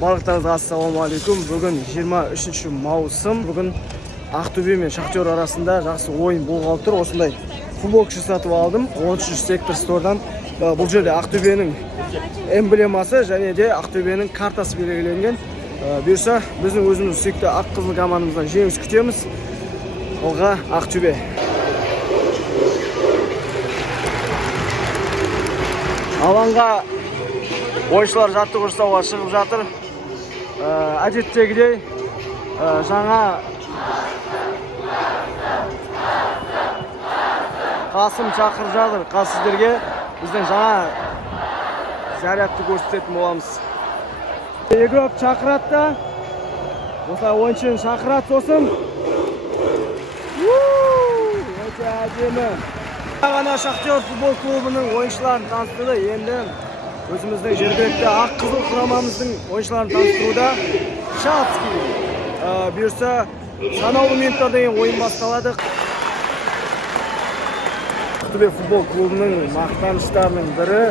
Барлықтарыңызға ассалаумағалейкум. Бүгін 23 маусым. Бүгін Ақтөбе мен Шахтер арасында жақсы ойын болғалы тұр. Осындай футболкашы сатып алдым 13 сектор стордан. Бұл жерде Ақтөбенің эмблемасы және де Ақтөбенің картасы белгіленген. Бұйырса біздің өзіміз сүйікті ақ қызыл командамыздан жеңіс күтеміз. Олға Ақтөбе. Алаңға ойыншылар жаттығу жасауға шығып жатыр. Әдеттегідей жаңа Қасым шақырып жатыр. Сіздерге біздің жаңа зарядты көрсететін боламыз. Игрок шақырады да. Осылай ойыншыны шақырады сосын. Өте әдемі. Ғана Шахтер футбол клубының ойыншыларын таныстырды. Енді өзіміздің жергілікті ақ қызыл құрамамыздың ойыншыларын таныстыруда Шацкий. Бұйырса санаулы минуттардан кейін ойын басталады. Ақтөбе футбол клубының мақтаныштарының бірі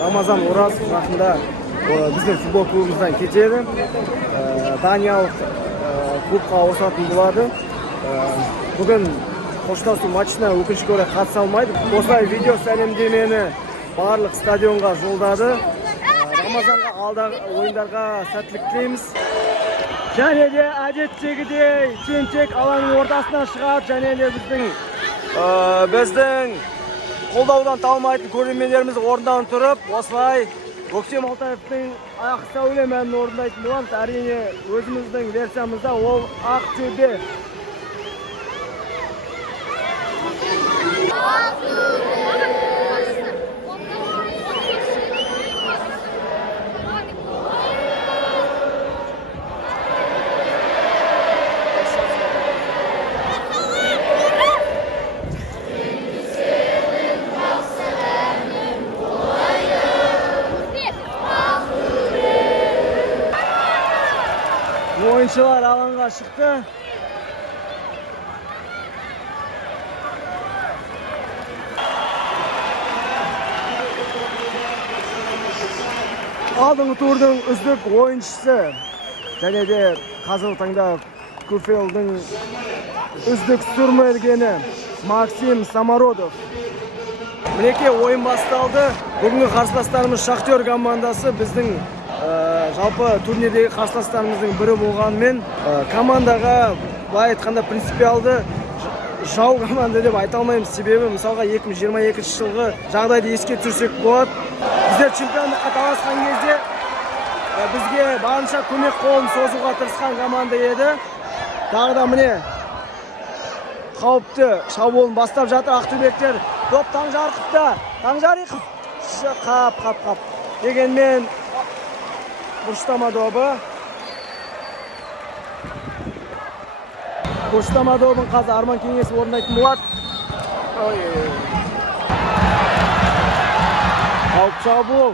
Рамазан Оразов жақында біздің футбол клубымыздан кетеді. Даниялық клубқа ауысатын болады. Бүгін қоштасу матчына өкінішке орай қатыса алмайды. Осылай видео сәлемдемені барлық стадионға жолдады. Рамазанға алдағы ойындарға сәттілік тілейміз. Және де әдеттегідей тентек алаңның ортасына шығады. Және де біздің қолдаудан талмайтын көрермендеріміз орындан тұрып, осылай Көксем Алтаевтың ақ сәулем әнін орындайтын боламыз. Әрине өзіміздің версиямызда ол Ақтөбе. Oyuncular alanga çıktı. Алдыңғы турдың үздік ойыншысы және де қазіргі таңда Күфелдің үздік сүрмергені Максим Самородов. Мінекей ойын басталды. Бүгінгі қарсыластарымыз Шахтер командасы біздің жалпы турнирдегі қарсыластарымыздың бірі болғанымен командаға былай айтқанда принципиалды жау команда деп айта алмаймыз. Себебі мысалға 2022 жылғы жағдайды еске түсірсек болады. Біздер чемпиондыққа таласқан кезде бізге барынша көмек қолын созуға тырысқан команда еді. Тағы да міне қауіпті шабуылын бастап жатыр ақтөбектер. Доп Таңжарықовта. Таңжарықов қап. Дегенмен бұрыштама добы. Бұрыштама добын қазір Арман Кеңесі орындайтын болады. Қауіп шабуыл.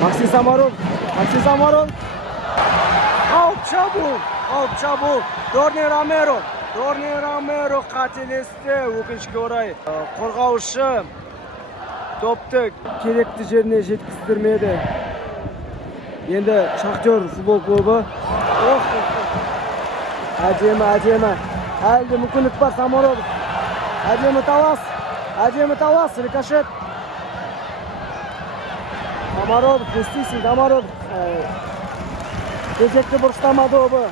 Максим Саморов. Қауіп шабуыл. Дорни Ромеро қателесті, өкінішке орай. Қорғаушы топты керекті жеріне жеткіздірмеді. Енді Шахтер футбол клубы. Әдемі. Әлде мүмкіндік бар Самородов. Әдемі талас, рикошет. Самородов, естейсің, Самородов. Кезекті бұрыштама добы.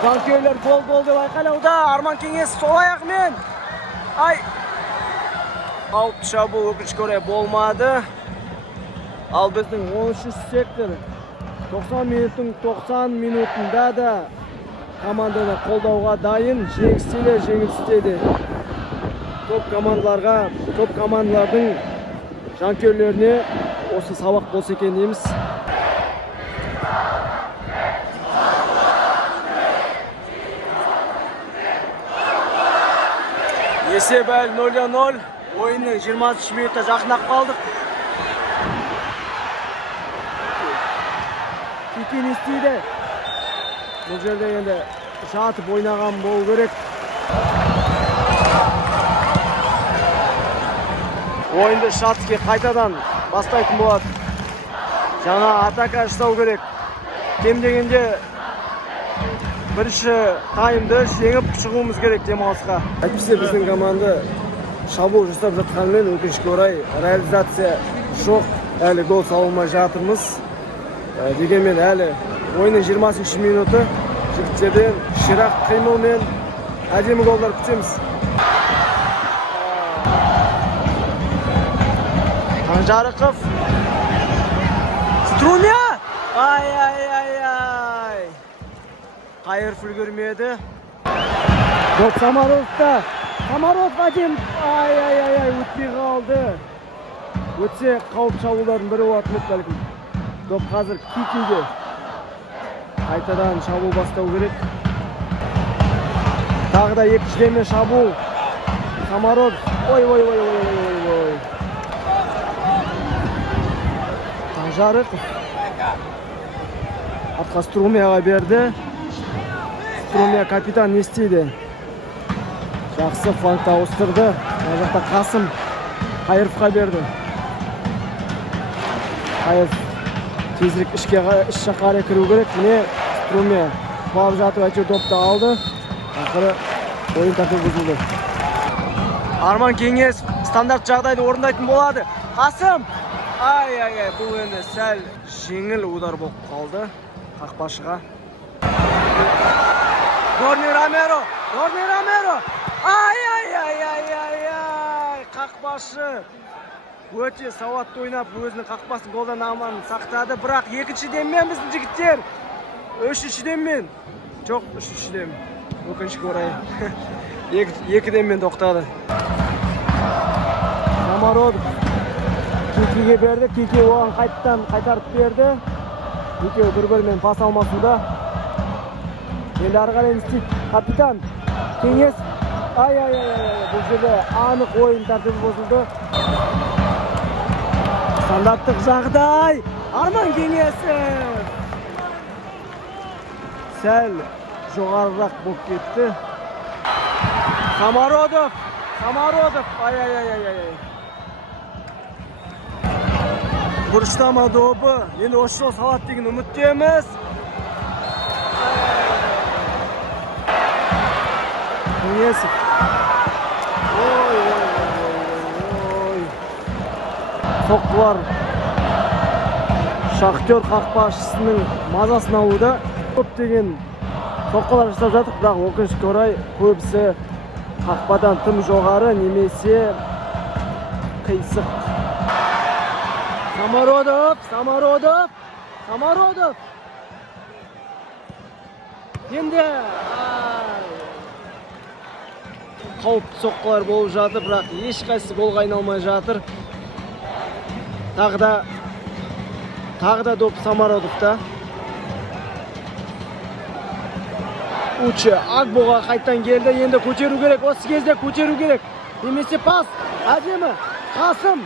Жанкүйерлер гол деп айқайлауда. Арман Кеңес сол аяқмен. Қауіпті шабуыл өкінішке орай болмады. Ал біздің 13 сектор 90 минутында да команданы қолдауға дайын, жеңілістеді. Топ командалардың жанкүйерлеріне осы сабақ болса екен дейміз. Есеп әлі 0-0. Ойынның 20 минутта жақындап қалдық. Кикин істейді. Бұл жерде енді жатып ойнаған болу керек. Ойынды Шацкий қайтадан бастайтын болады. Жаңа атака жасау керек. Кем дегенде бірінші таймды жеңіп шығуымыз керек демалысқа. Әйтпесе біздің команда шабуыл жасап жатқанымен өкінішке орай реализация жоқ. Әлі гол салмай жатырмыз. Дегенмен әлі ойынның 20-шы минуты. Жігіттерден ширақ қимылмен әдемі голдар күтеміз. Таңжарықов. Струмя! Ай. Қайыр үлгермеді. Доп Самаровта. Самаров әдем. Ай, өтпей қалды. Өтсе қауіп шабуылдардың бірі болатын еді бәлкім. Доп қазір Кикиге. Қайтадан шабуыл бастау керек. Тағы да екіншіден шабуыл. Самаров. Ой. Таңжарықов. Атқа Струмяға берді. Струмя капитан не істейді? Жақсы флангта ауыстырды. Мына жақта Қасым Қайыровқа берді. Қайыров тезірек іш жаққа қарай кіру керек. Міне Струмя бағып жатып әйтеуір допты алды. Ақыры ойын тәртібі бұзылды. Арман Кеңес стандарт жағдайды орындайтын болады. Қасым! Ай, бұл енді сәл жеңіл удар болып қалды қақпашыға. Горни Ромеро! Ай, қақпашы өте сауатты ойнап өзінің қақпасын голдан аман сақтады. Бірақ екіншіден біздің жігіттер. Үшіншіден жоқ, үшіншіден. Өкінішке орай. Екіден тоқтады. Самародов Кикиге берді. Кики оған қайттан қайтарып берді. Екеуі бір-бірімен пас алмасуда. Енді ары қарай істейді. Капитан Кеңес. Ай. Бұл жерде анық ойын тәртібі бұзылды. Стандарттық жағдай. Арман Кеңесов. Сәл жоғарырақ болып кетті. Самародов. Ай. Бұрыштама добы. Енді осы жол салат деген үміттеміз. Кеңесов. Ой. Соққылар Шахтер қақпашысының мазасын алуда. Көптеген соққылар жасап жатыр, бірақ өкінішке орай көбісі қақпадан тым жоғары немесе қисық. Самародов. Енді қауіпті соққылар болып жатыр, бірақ ешқайсысы голға айналмай жатыр. Тағы да доп Самародовта. Уче Агбоға қайттан келді. Енді көтеру керек. Осы кезде көтеру керек. Немесе пас. Әдемі. Қасым.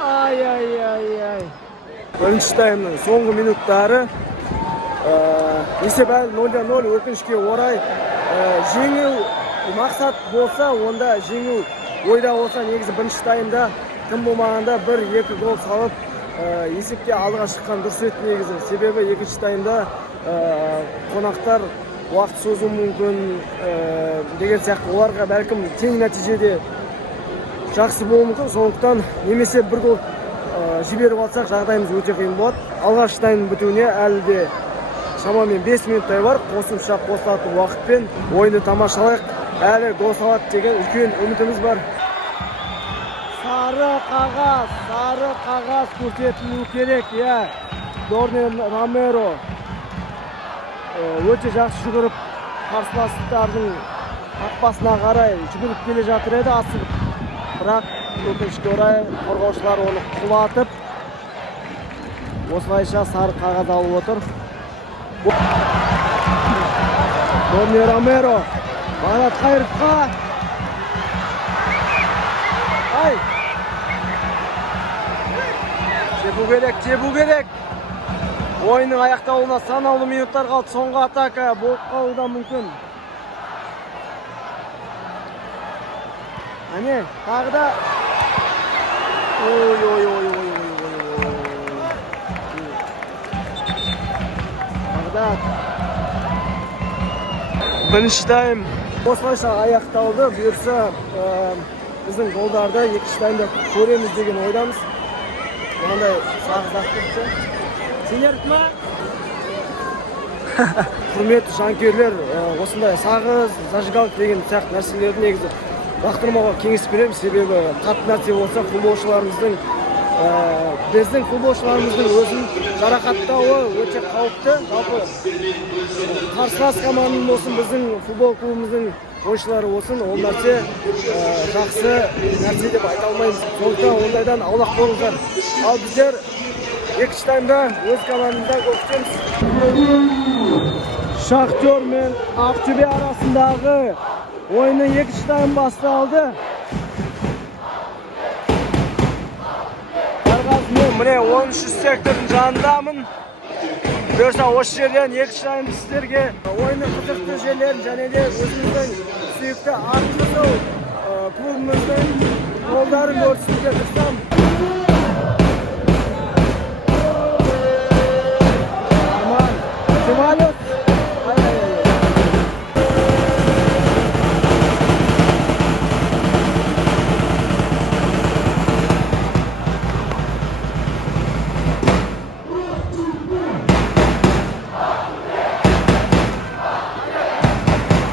Ай. Бірінші таймның соңғы минуттары. Есеп әлі 0-0. Өкінішке орай жеңіл мақсат болса, онда жеңіл ойда болса, негізі бірінші таймда кім болмағанда 1-2 гол салып есепке алдыға шыққан дұрыс еді негізі. Себебі екінші таймда қонақтар уақыт созу мүмкін деген сияқты, оларға бәлкім тең нәтижеде жақсы болуы мүмкін. Сондықтан немесе бір гол жіберіп алсақ, жағдайымыз өте қиын болады. Алғашқы таймның бітуіне әлі де шамамен 5 минуттай бар. Қосымша қосылатын уақытпен ойынды тамашалайық. Әлі гол салады деген үлкен үмітіміз бар. Сары қағаз көрсетілуі керек. Горни Ромеро өте жақсы жүгіріп қарсыластардың қақпасына қарай жүгіріп келе жатыр еді, асып. Бірақ өкінішке орай қорғаушылар оны құлатып, осылайша сары қағаз алып отыр. Горни Ромеро Марат Қайыровқа. Тебу керек. Ойынның аяқталуына санаулы минуттар қалды. Соңғы атака болып қалуы да мүмкін. Hani tағы da ой. Tағы da бірінші тайм осылайша аяқталды. Бұйырса біздің голдарды екінші таймда көреміз деген ойдамыз. Мынандай сағыздақ кетті. Сенерік ма? Құрметті жанкүйерлер, осындай сағыз, зажигалка деген сияқты нәрселерді негізі лақтырмауға кеңес беремін. Себебі қатты нәрсе болса футболшыларымыздың біздің футболшыларымыздың өзін жарақаттауы өте қауіпті. Жалпы қарсылас команданың болсын, біздің футбол клубымыздың ойыншылары болсын, ол нәрсе жақсы нәрсе деп айта алмаймыз. Сондықтан ондайдан аулақ болыңыздар. Ал біздер екінші таймда өз командамызда гол күтеміз. Шахтер мен Ақтөбе арасындағы ойынның екінші тайм басталды. Мен міне 13 сектордың жанындамын. Бұйырса осы жерден екінші таймды сіздерге ойынның қызықты жерлерін және де өзіміздің сүйікті артымызды клубымыздың голдарын көрсетуге тырысамын. Арман, Севалюс.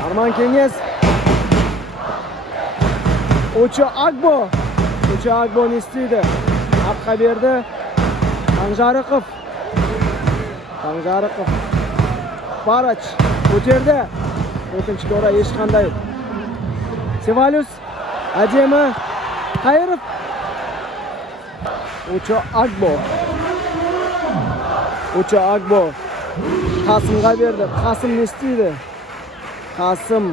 Arman Kengez. Uçu Agbo ne isteydi? Atqa berdi. Tangjarıqov. Baraç ko'terdi. O'tinchi ko'ra eshqanday. Sevalus. Ajemi. Qayrov. Uçu Agbo. Qasimga berdi. Qasim ne isteydi? Qasim.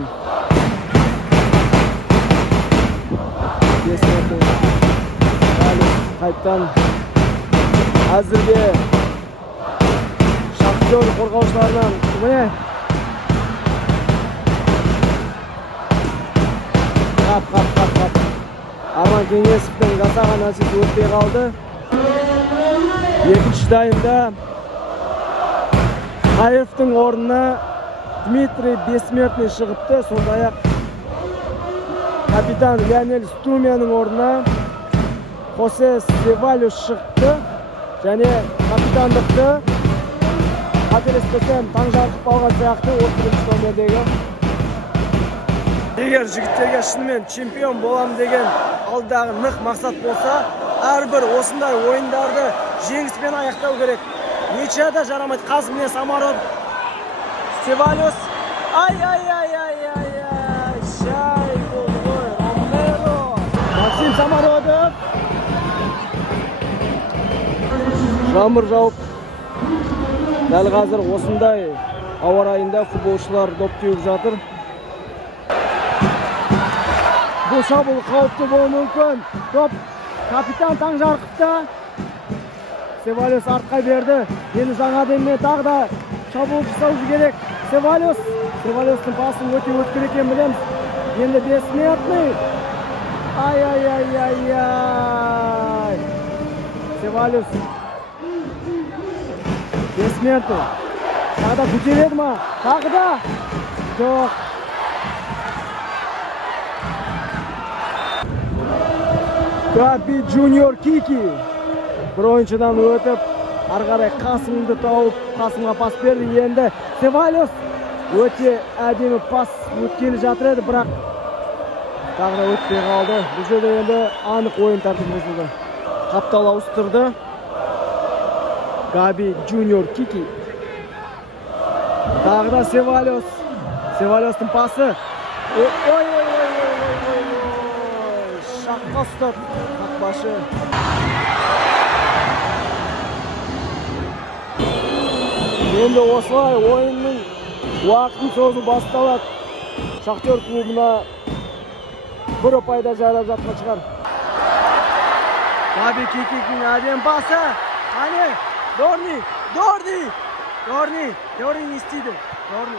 Qaytdan hozirgi Shaxtyor qo'rg'ovchilaridan mine qap. Arman Kengezovning жасаған нәрсесі өтпей қалды. Екінші таймда Qayerovning орнына Дмитрий Бессмертный шығыпты. Сондай-ақ капитан Леонель Струмяның орнына Хосе Севалюс шықты. Және капитандықты қателеспесем Таңжарықов алған сияқты 31 номердегі. Егер жігіттерге шынымен чемпион болам деген алдағы нық мақсат болса, әрбір осындай ойындарды жеңіспен аяқтау керек. Ниче де жарамайды. Қазым мен Самаров. Севалюс. Ай. Шай болды. Ромеро. Максим Самародов. Жаңбыр жауып. Дәл қазір осындай ауа райында футболшылар доп теуіп жатыр. Бұл шабуыл қауіпті болуы мүмкін. Топ капитан Таңжарықовта. Севалюс артқа берді. Енді жаңа деммен тағы да шабуыл жасауы керек. Севалюстың пасын өте өткір екен білеміз. Енді Бессмертный. Ай. Севалюс. Бессмертный. Тағы да көтереді ма? Тағы да. Жоқ. Габи Junior Kiki. Bir oyuncudan өтіп, арқарай Қасымды тауып, Қасымға пас берді. Енді Севалюс өте әдемі пас өткелі жатыр еді, бірақ тағы да өтпей қалды. Бұл жерде енді анық ойын тәртібі бұзылды. Қаптал ауыстырды. Габи Junior Kiki. Тағы да Севалюс. Севалюстың пасы. Ой. Шаққа ұстап, қақпашы. Енді осылай ойынның уақытын созу басталады. Шахтер клубына бір пайда жарап жатқан шығар. Габи Кикидің әдем басы. Ане, Дорни не істейді. Дорни.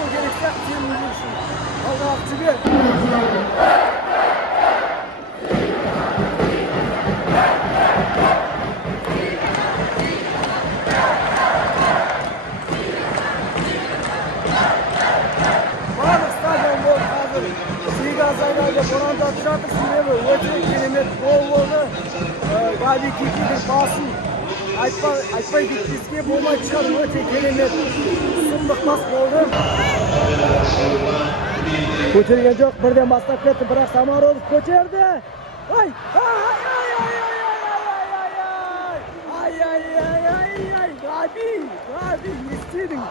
Ақтау керек сияқты сенің үшін. Алға Ақтөбе. Барлық стадион болды қазір. Сегіз айда борандатып жатыр, себебі өте керемет гол болды. Габи Кикидің пасын айтпай кетпеске болмайтын шығар, өте керемет сұмдық пас болды. Көтерген жоқ, бірден бастап кетті, бірақ Самародов көтерді. Ай! Габи, не істедің?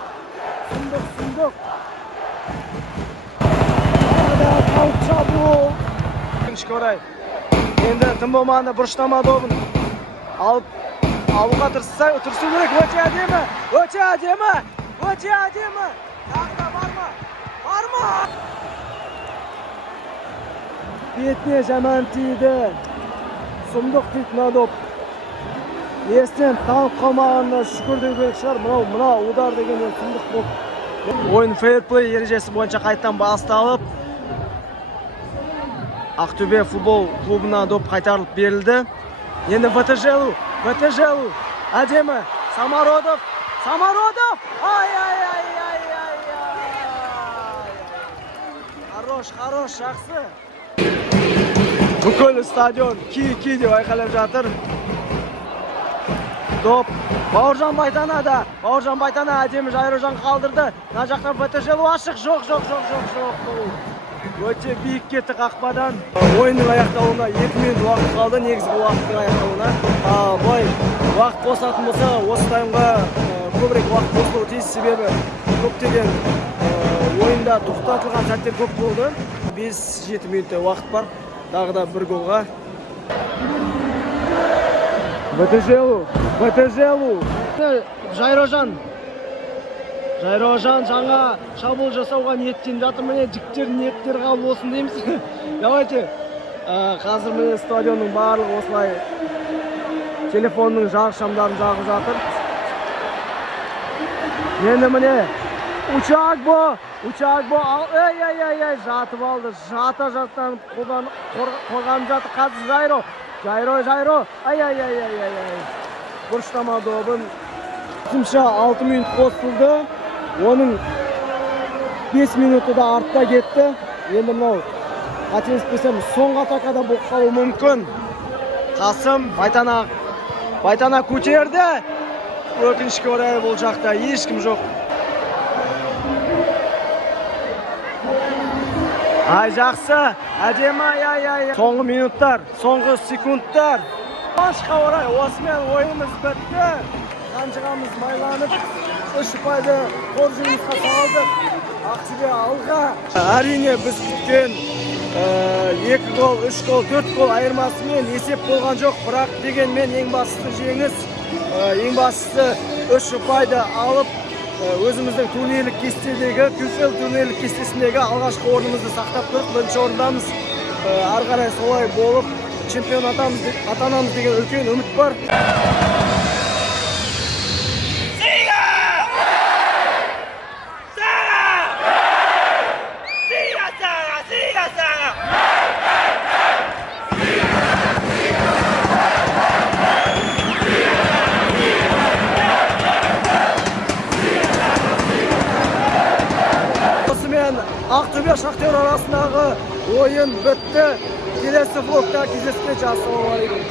Сұмдық. Қалып шабуыл. Өкінішке орай. Енді тым болмағанда бұрыштама добын алуға тырысу керек. Өте әдемі. Тағы да барма. Бетіне жаман тиді. Сұмдық дейді мына доп. Естен танып қалмағанына шүкір деу керек шығар. Мына удар дегеннен сұмдық болды. Ойын фейрплей ережесі бойынша қайттан басталып, Ақтөбе футбол клубына доп қайтарылып берілді. Енді ВТЖ-лу. Әдемі. Самародов. Ай. Хорош, жақсы. Бүкіл стадион ки деп айқайлап жатыр. Доп. Бауыржан Байтана әдемі Жайрожан қалдырды. Мына жақтан ВТЖ-лу ашық. Жоқ. Өте биік кетті қақпадан. Ойынның аяқталуына 2 минут уақыт қалды, негізгі уақыттың аяқталуына. Бұлай уақыт қосатын болса, осы таймға көбірек уақыт қосылуы тиіс, себебі көптеген ойында тоқтатылған сәттер көп болды. 5-7 минуттай уақыт бар. Тағы да бір голға. ВТЖ-лу. Жайрожан жаңа шабуыл жасауға ниеттеніп жатыр. Міне жігіттер ниеттер қабыл болсын дейміз. Давайте. Қазір міне стадионның барлығы осылай телефонның жарық шамдарын жағып жатыр. Енді міне Учагбо жатып алды. Жата-жаттанып қорғанып жатыр. Қазір Жайро. Ай. Бұрыштама добын. Қосымша 6 минут қосылды. Оның 5 минуты да артта кетті. Енді мынау қателеспесем соңғы атакада болып қалуы мүмкін. Қасым Байтана көтерді. Өкінішке орай бұл жақта ешкім жоқ. Ай, жақсы. Әдемі. Соңғы минуттар, соңғы секундтар. Қуанышқа орай осымен ойынымыз бітті. Қанжығамыз майланып, 3 ұпайды қор жинаққа салдық. Ақтөбе алға. Әрине біз күткен 2 гол, 3 гол, 4 гол айырмасымен есеп болған жоқ. Бірақ дегенмен ең бастысы жеңіс. Ең бастысы 3 ұпайды алып, өзіміздің турнирлік кестедегі, QFL турнирлік кестесіндегі алғашқы орнымызды сақтап тұрып, бірінші орындамыз. Ары қарай солай болып, чемпион атанамыз деген үлкен үміт бар. Ақтөбе Шахтер арасындағы ойын бітті. Келесі блокта кездескенше ассалаумағалейкум.